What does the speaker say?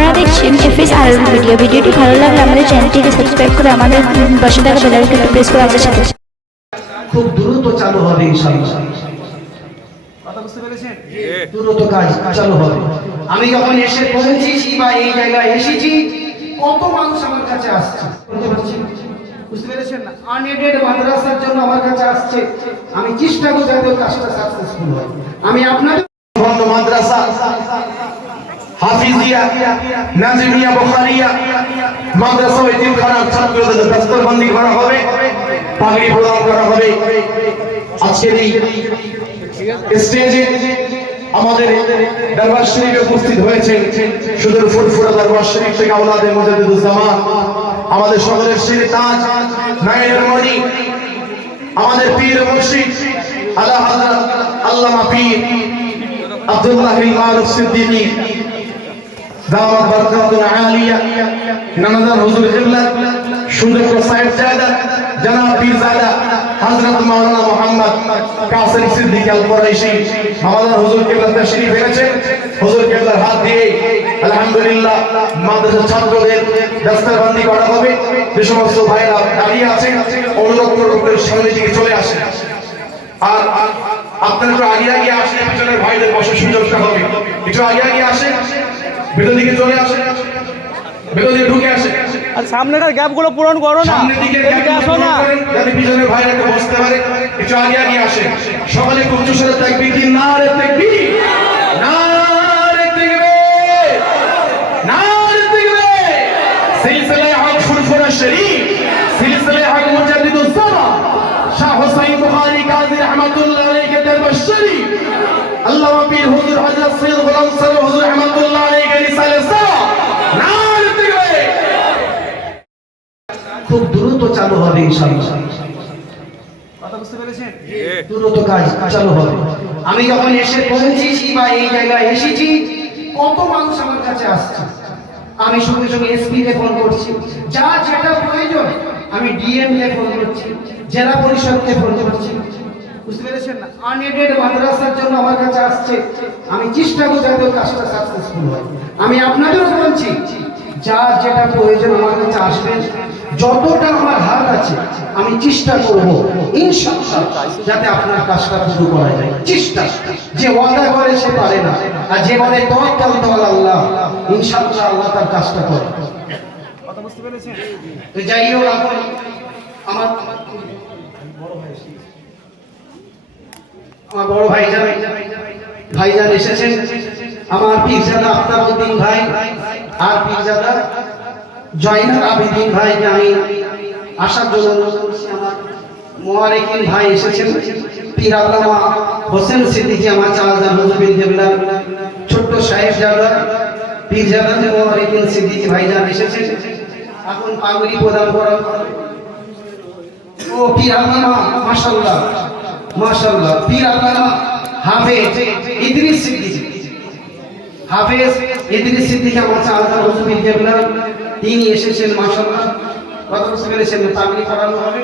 আপনারা দেখছেন এফএস আর ভিডিও। ভিডিওটি ভালো লাগলে আমাদের চ্যানেলটিকে সাবস্ক্রাইব করে আমাদের পাশে থাকা বেল আইকনটি প্রেস করে আমাদের সাথে খুব দ্রুত চালু হবে ইনশাআল্লাহ। কথা বুঝতে পেরেছেন? দ্রুত কাজ চালু হবে। আমি যখন এসে পৌঁছেছি বা এই জায়গায় এসেছি, কত মানুষ আমার কাছে আসছে বুঝতে পেরেছেন না? আনএডেড মাদ্রাসার জন্য আমার কাছে আসছে। আমি চেষ্টা করব যাতে কাজটা সাকসেসফুল হয়। আমি আপনাদের বন্ধ মাদ্রাসা হাফিজিয়া নাজিমিয়া বুখারিয়া মাদ্রাসা এতিমখানা ছাত্রদের দস্তরবন্দি করা হবে, পাগড়ি প্রদান করা হবে। আজকের এই স্টেজে আমাদের দরবার শরীফে উপস্থিত হয়েছেন সুদূর ফুরফুরা দরবার শরীফ থেকে আওলাদে মুজাদ্দিদুজ্জামান, আমাদের সকলের শিরে তাজ নায়ের মনি, আমাদের পীর মুর্শিদ আলা হযরত আল্লামা পীর আব্দুল্লাহ বিন মারুফ সিদ্দিকী দাওয়াত বরকতুল আলিয়া নানাজান হুজুর কিবলা সুন্দর সাহেবজাদা জনাব পীরজাদা হযরত মাওলানা মুহাম্মদ কাসিম সিদ্দিকী আল কুরাইশি আমাদের হুজুর কিবলা তাশরীফ এনেছেন। হুজুর কিবলার হাত দিয়ে আলহামদুলিল্লাহ মাদ্রাসা ছাত্রদের দস্তরবন্দি করা হবে। যে সমস্ত ভাইরা দাঁড়িয়ে আছেন অনুরোধ করব সামনে দিকে চলে আসেন। আর আপনারা একটু আগে আগে আসলে পিছনের ভাইদের বসার সুযোগটা হবে। একটু আগে আগে আসেন, ভেতর দিকে চলে আসেন, ভেতর দিকে ঢুকে আসেন। আর সামনেকার গ্যাপগুলো পূরণ করো না, সামনের দিকে এদিকে আসো না, যাতে পিছনের ভাইরা একটু বসতে পারে। একটু আগে আগে আসেন। সকালে একটু উচ্চ স্বরে তাকবীর দিন, নারে তাকবীর, নারে তাকবীর, নারে তাকবীর। সিলসিলায়ে হক ফুরফুরা শরীফ, সিলসিলায়ে হক মুজাদ্দিদুজ্জামান শাহ হুসাইন বুখারী কাজী রহমাতুল্লাহ আলাইহি দরবার শরীফ আল্লামা পীর হুজুর হযরত সৈয়দ গোলাম সাহেব হুজুর রহমাতুল্লাহ আলাইহি রিসালে সালাম নারে তাকবীর। খুব দ্রুত চালু হবে ইনশাআল্লাহ। কথা বুঝতে পেরেছেন? দ্রুত কাজ চালু হবে। আমি যখন এসে পৌঁছেছি বা এই জায়গায় এসেছি, কত মানুষ আমার কাছে আসছে। আমি সঙ্গে সঙ্গে এসপি কে ফোন করছি, যা যেটা প্রয়োজন আমি ডিএম কে ফোন করছি, জেলা পরিষদকে ফোন করছি। বুঝতে পেরেছেন না? আনএডেড মাদ্রাসার জন্য আমার কাছে আসছে। আমি চেষ্টা করব যাতে কাজটা সাকসেসফুল হয়। আমি আপনাদেরও বলছি, যা যেটা প্রয়োজন আমার কাছে আসবেন, যতটা আমার হাত আছে আমি চেষ্টা করব ইনশাআল্লাহ যাতে আপনার কাজটা শুরু করা যায়। চেষ্টা, যে ওয়াদা করে সে পারে না, আর যে বলে তাওয়াক্কাল আলা আল্লাহ, ইনশাআল্লাহ আল্লাহ তার কাজটা করে। কথা বুঝতে পেরেছেন? তো যাই হোক, এখন আমার বড় ভাইজান এসেছেন, আমার পীরজাদা আখতারউদ্দিন ভাই আর পীরজাদা জয়নাল আবেদিন ভাইকে আমি আসার জন্য অনুরোধ করছি। আমার মুবারকিন ভাই এসেছেন, পীর আল্লামা হোসেন সিদ্দিকী আমার চাচাজান হুজুর বিন কিবলা, ছোট্ট সাহেবজাদা পীরজাদা মুবারকিন সিদ্দিকী ভাইজান এসেছেন। এখন পাগড়ি প্রদান করা ও পীর আল্লামা মাশাআল্লাহ মাশাআল্লাহ পীর আল্লামা হাফেজ ইদ্রিস সিদ্দিকী, হাফেজ ইদ্রিস সিদ্দিকী আমার চাচাজান হুজুর বিন কিবলা, তিনি এসেছেন মাশাআল্লাহ। কথা বুঝতে পেরেছেন? পাগড়ি পরানো হবে।